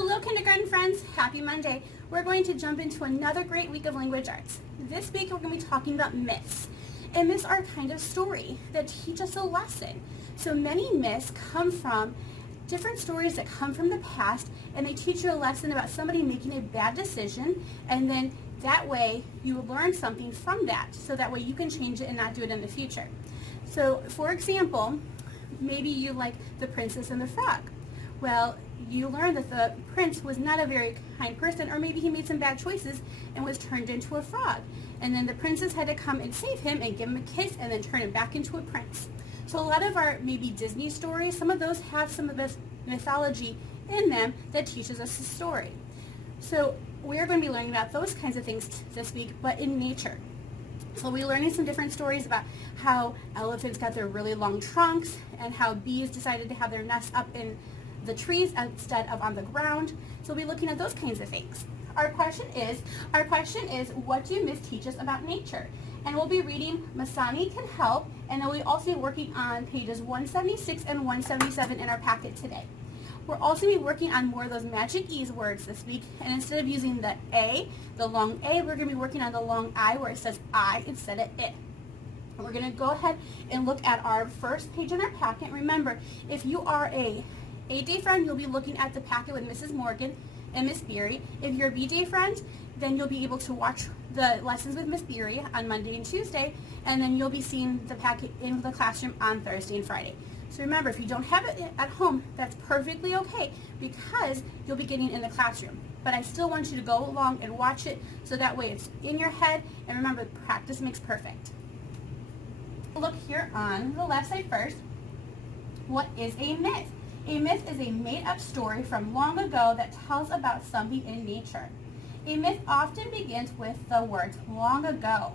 Hello kindergarten friends, happy Monday. We're going to jump into another great week of language arts. This week we're going to be talking about myths. And myths are a kind of story that teach us a lesson. So many myths come from different stories that come from the past, and they teach you a lesson about somebody making a bad decision, and then that way you learn something from that, so that way you can change it and not do it in the future. So for example, maybe you like The Princess and the Frog. Well, you learned that the prince was not a very kind person, or maybe he made some bad choices and was turned into a frog. And then the princess had to come and save him and give him a kiss and then turn him back into a prince. So a lot of our maybe Disney stories, some of those have some of this mythology in them that teaches us a story. So we're going to be learning about those kinds of things this week, but in nature. So we're learning some different stories about how elephants got their really long trunks and how bees decided to have their nests up in the trees instead of on the ground. So we'll be looking at those kinds of things. Our question is, what do myths teach us about nature? And we'll be reading Masani Can Help, and then we'll also be working on pages 176 and 177 in our packet today. We're also be working on more of those magic E's words this week, and instead of using the A, the long A, we're going to be working on the long I where it says I instead of it. And we're going to go ahead and look at our first page in our packet. Remember, if you are a A-Day friend, you'll be looking at the packet with Mrs. Morgan and Miss Beery. If you're a B-Day friend, then you'll be able to watch the lessons with Miss Beery on Monday and Tuesday, and then you'll be seeing the packet in the classroom on Thursday and Friday. So remember, if you don't have it at home, that's perfectly okay because you'll be getting it in the classroom. But I still want you to go along and watch it so that way it's in your head, and remember, practice makes perfect. Look here on the left side first. What is a myth? A myth is a made-up story from long ago that tells about something in nature. A myth often begins with the words long ago.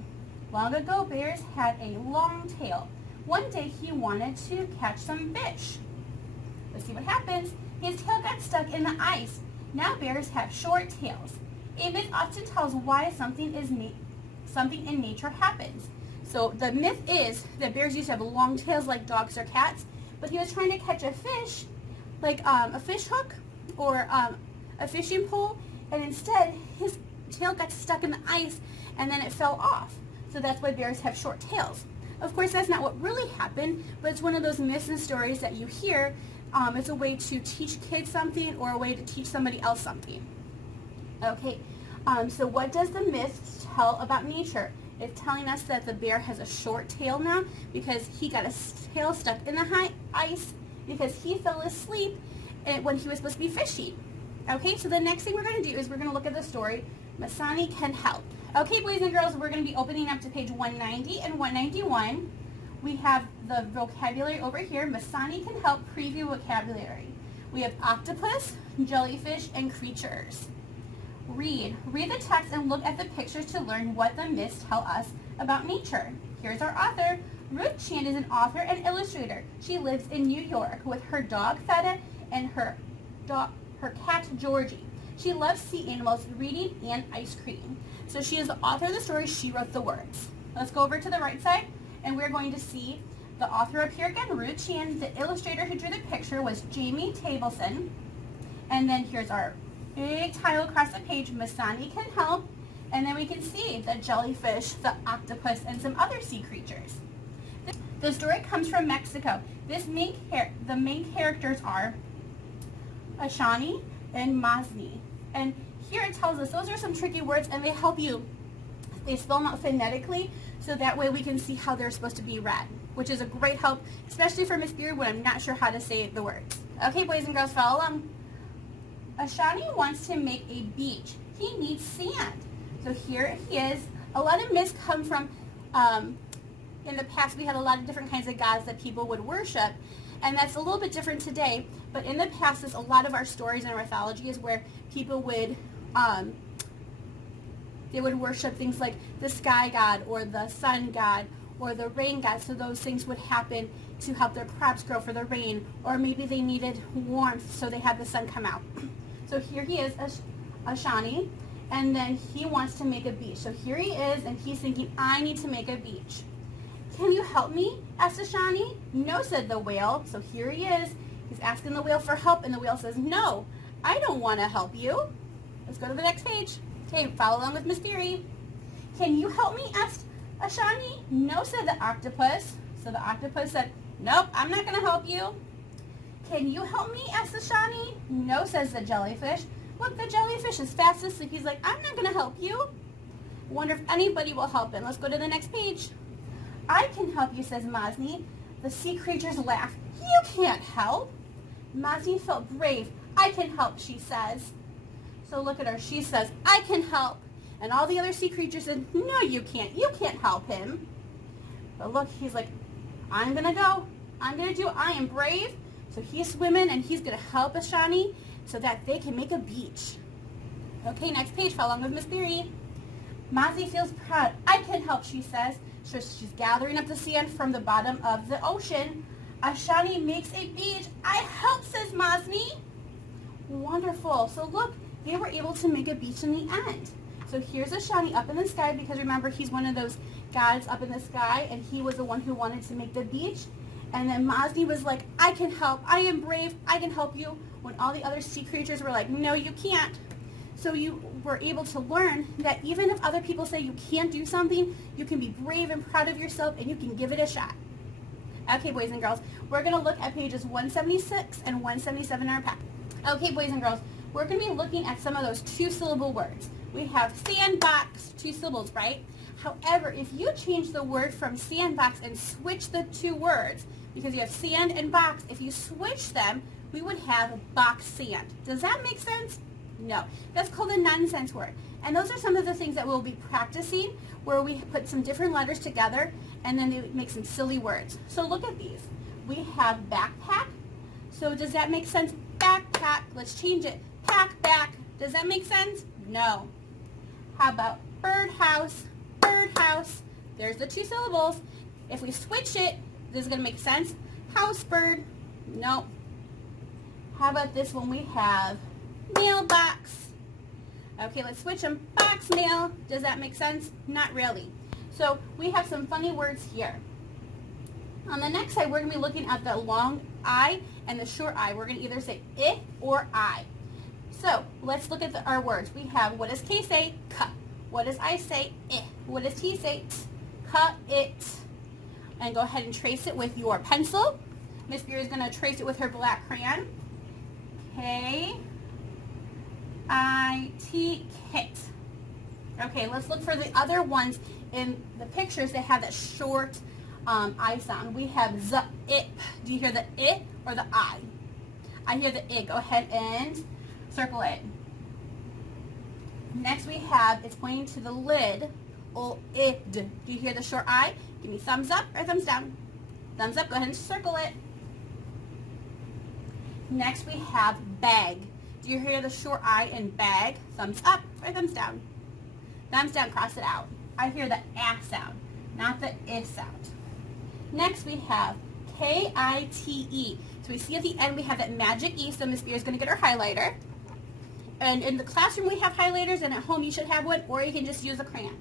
Long ago, Bears had a long tail. One day he wanted to catch some fish. Let's see what happens. His tail got stuck in the ice. Now bears have short tails. A myth often tells why something in nature happens. So the myth is that bears used to have long tails like dogs or cats, but he was trying to catch a fish, like a fish hook or a fishing pole, and instead his tail got stuck in the ice and then it fell off. So that's why bears have short tails. Of course, that's not what really happened, but it's one of those myths and stories that you hear. It's a way to teach kids something or a way to teach somebody else something. Okay, so what does the myth tell about nature? It's telling us that the bear has a short tail now because he got his tail stuck in the ice because he fell asleep when he was supposed to be fishing. Okay, so the next thing we're going to do is we're going to look at the story, Masani Can Help. Okay, boys and girls, we're going to be opening up to page 190 and 191. We have the vocabulary over here, Masani Can Help preview vocabulary. We have octopus, jellyfish, and creatures. Read the text and look at the pictures to learn what the myths tell us about nature. Here's our author. Ruth Chan is an author and illustrator. She lives in New York with her dog Feta and her cat Georgie. She loves sea animals, reading, and ice cream. So she is the author of the story. She wrote the words. Let's go over to the right side, and we're going to see the author up here again, Ruth Chan. The illustrator who drew the picture was Jamie Tableson. And then here's our big title across the page, Masani Can Help. And then we can see the jellyfish, the octopus, and some other sea creatures. The story comes from Mexico. The main characters are Ashani and Mazni. And here it tells us those are some tricky words, and they spell them out phonetically, so that way we can see how they're supposed to be read, which is a great help, especially for Miss Beery when I'm not sure how to say the words. Okay, boys and girls, follow along. Ashani wants to make a beach. He needs sand. So here he is. A lot of myths come from, in the past we had a lot of different kinds of gods that people would worship, and that's a little bit different today, but in the past, there's a lot of our stories and our mythology is where people would, they would worship things like the sky god or the sun god or the rain god, so those things would happen to help their crops grow for the rain, or maybe they needed warmth, so they had the sun come out. So here he is, Ashani, and then he wants to make a beach. So here he is, and he's thinking, I need to make a beach. Can you help me? Asked Ashani. No, said the whale. So here he is. He's asking the whale for help, and the whale says, no, I don't want to help you. Let's go to the next page. Okay, follow along with Miss Beery. Can you help me? Asked Ashani. No, said the octopus. So the octopus said, nope, I'm not going to help you. Can you help me? Asked Ashani. No, says the jellyfish. Look, the jellyfish is fast asleep. He's like, I'm not going to help you. Wonder if anybody will help him. Let's go to the next page. I can help you, says Mazni. The sea creatures laugh. You can't help. Mazni felt brave. I can help, she says. So look at her. She says, I can help. And all the other sea creatures said, no, you can't. You can't help him. But look, he's like, I'm going to go. I'm going to do it. I am brave. So he's swimming, and he's going to help Ashani so that they can make a beach. Okay, next page. Follow along with Miss Beery. Mazi feels proud. I can help, she says. So she's gathering up the sand from the bottom of the ocean. Ashani makes a beach. I help, says Mazni. Wonderful. So look, they were able to make a beach in the end. So here's Ashani up in the sky, because remember, he's one of those gods up in the sky, and he was the one who wanted to make the beach. And then Mazni was like, I can help. I am brave. I can help you. When all the other sea creatures were like, no, you can't. So you were able to learn that even if other people say you can't do something, you can be brave and proud of yourself, and you can give it a shot. Okay, boys and girls, we're going to look at pages 176 and 177 in our pack. Okay, boys and girls, we're going to be looking at some of those two-syllable words. We have sandbox, 2 syllables, right? However, if you change the word from sandbox and switch the 2 words, because you have sand and box, if you switch them, we would have box sand. Does that make sense? No. That's called a nonsense word. And those are some of the things that we'll be practicing, where we put some different letters together and then we make some silly words. So look at these. We have backpack. So does that make sense? Backpack. Let's change it. Pack back. Does that make sense? No. How about birdhouse? Birdhouse. There's the 2 syllables. If we switch it, this is going to make sense. House bird. Nope. How about this one? We have mailbox. Okay, let's switch them. Box mail. Does that make sense? Not really. So we have some funny words here. On the next side, we're going to be looking at the long I and the short I. We're going to either say it or I. So let's look at our words. We have, what does K say? Cut. What does I say? It. What does T say? T. Cut it. And go ahead and trace it with your pencil. Miss Beery is going to trace it with her black crayon. K-I-T, kit. Okay, let's look for the other ones in the pictures that have that short I sound. We have z, ip. Do you hear the I or the I? I hear the I. Go ahead and circle it. Next we have, it's pointing to the lid, id. Do you hear the short I? Give me thumbs up or thumbs down. Thumbs up, go ahead and circle it. Next we have bag. Do you hear the short I in bag? Thumbs up or thumbs down? Thumbs down, cross it out. I hear the A sound, not the I sound. Next we have K-I-T-E. So we see at the end we have that magic E, so Miss Beery is going to get her highlighter. And in the classroom we have highlighters, and at home you should have one, or you can just use a crayon.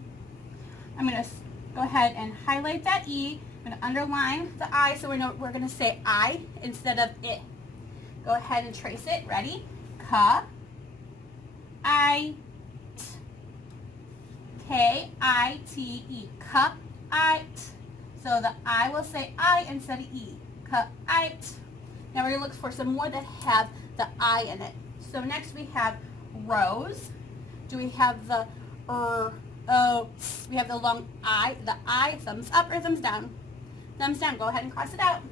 I'm going to go ahead and highlight that E. I'm going to underline the I, so we're going to say I instead of it. Go ahead and trace it. Ready? K-I-T. K-I-T-E. K-I-T. So the I will say I instead of E. K-I-T. Now we're going to look for some more that have the I in it. So next we have rose. Do we have the we have the long I, the I, thumbs up or thumbs down? Thumbs down, go ahead and cross it out.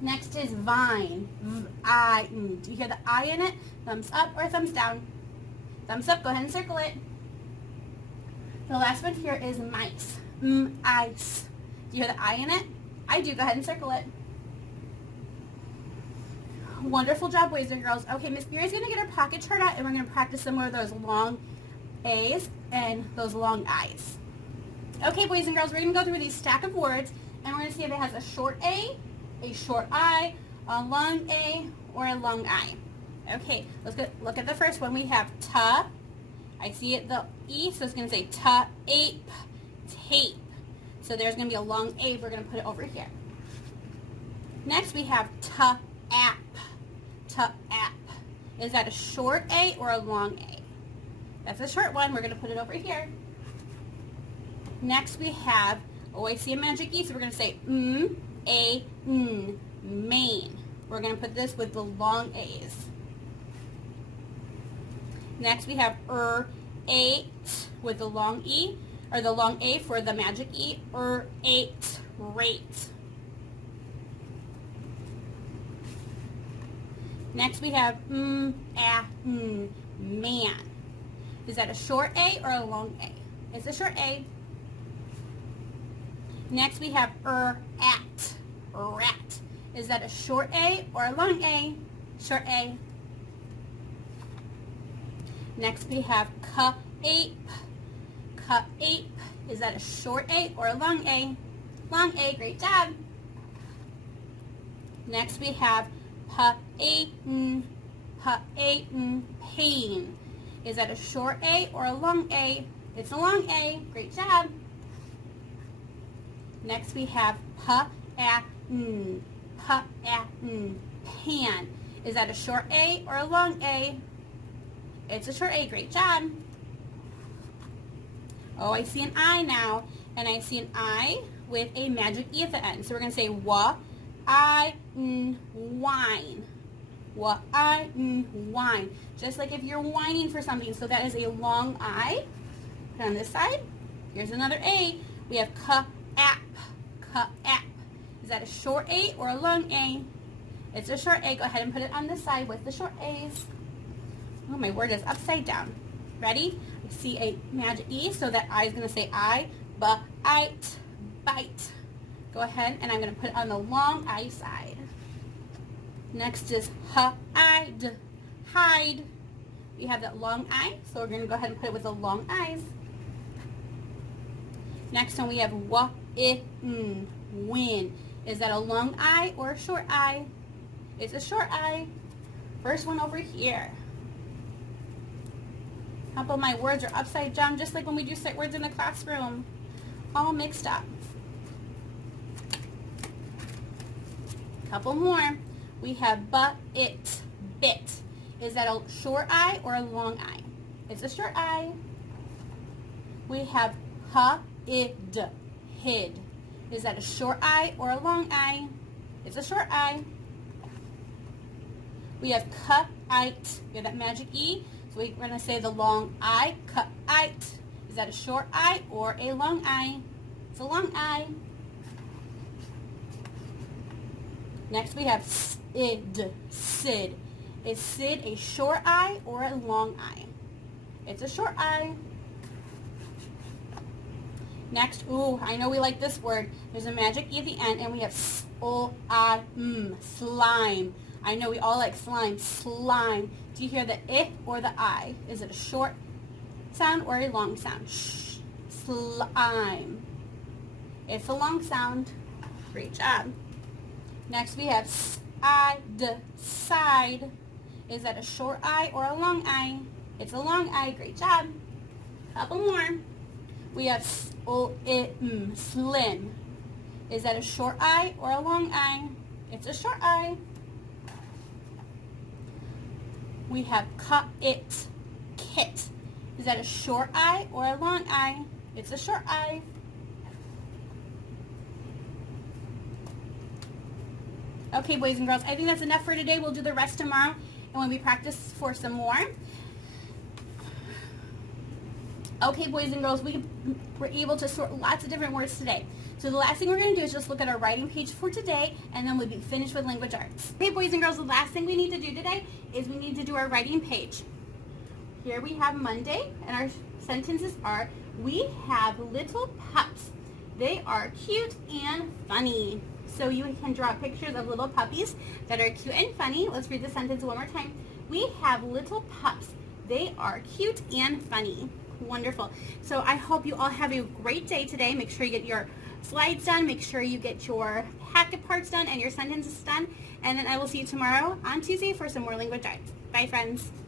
Next is vine, V-I-N. Do you hear the I in it? Thumbs up or thumbs down? Thumbs up, go ahead and circle it. The last one here is mice, M-ice. Do you hear the I in it? I do, go ahead and circle it. Wonderful job, boys and girls. Okay, Miss Beery is going to get her pocket chart out, and we're going to practice some more of those long A's and those long I's. Okay, boys and girls, we're going to go through these stack of words, and we're going to see if it has a short A, a short I, a long A, or a long I. Okay, let's look at the first one. We have ta. I see it, the E, so it's going to say ta-ape, tape. So there's going to be a long A. We're going to put it over here. Next, we have ta-app, ta-app. Is that a short A or a long A? That's a short one. We're going to put it over here. Next we have, oh, I see a magic E, so we're going to say A, N, Maine. We're going to put this with the long A's. Next we have eight with the long E, or the long A for the magic E, eight, rate. Next we have man. Is that a short A or a long A? It's a short A. Next we have rat. Is that a short A or a long A? Short A. Next we have ape. Is that a short A or a long A? Long A, great job. Next we have pain. Pain. Is that a short A or a long A? It's a long A, great job. Next we have pan. Is that a short A or a long A? It's a short A, great job. Oh, I see an I now, and I see an I with a magic E at the end. So we're going to say wine. Wine. Just like if you're whining for something. So that is a long I. Put it on this side. Here's another A. We have ka-app. Is that a short A or a long A? It's a short A. Go ahead and put it on this side with the short A's. Oh, my word is upside down. Ready? We see a magic E, so that I is going to say I, bite. Go ahead, and I'm going to put it on the long I side. Next is hide. We have that long I, so we're going to go ahead and put it with the long I's. Next one we have win. Is that a long I or a short I? It's a short I. First one over here. How about my words are upside down, just like when we do sight words in the classroom? All mixed up. Couple more. We have bit. Is that a short I or a long I? It's a short I. We have hid. Is that a short I or a long I? It's a short I. We have kite. We have that magic E. So we're going to say the long I, kite. Is that a short I or a long I? It's a long I. Next we have sid. Is sid a short I or a long I? It's a short I. Next, ooh, I know we like this word. There's a magic E at the end, and we have slime. I know we all like slime. Slime. Do you hear the I or the I? Is it a short sound or a long sound? Slime. It's a long sound. Great job. Next we have side. Is that a short I or a long I? It's a long I. Great job. Couple more. We have slim. Is that a short I or a long I? It's a short I. We have kit. Is that a short I or a long I? It's a short I. Okay, boys and girls, I think that's enough for today. We'll do the rest tomorrow, and when we practice for some more. Okay, boys and girls, we were able to sort lots of different words today. So the last thing we're going to do is just look at our writing page for today, and then we'll be finished with language arts. Okay, boys and girls, the last thing we need to do today is we need to do our writing page. Here we have Monday, and our sentences are, we have little pups. They are cute and funny. So you can draw pictures of little puppies that are cute and funny. Let's read the sentence one more time. We have little pups. They are cute and funny. Wonderful. So I hope you all have a great day today. Make sure you get your slides done. Make sure you get your packet parts done and your sentences done. And then I will see you tomorrow on Tuesday for some more language arts. Bye, friends.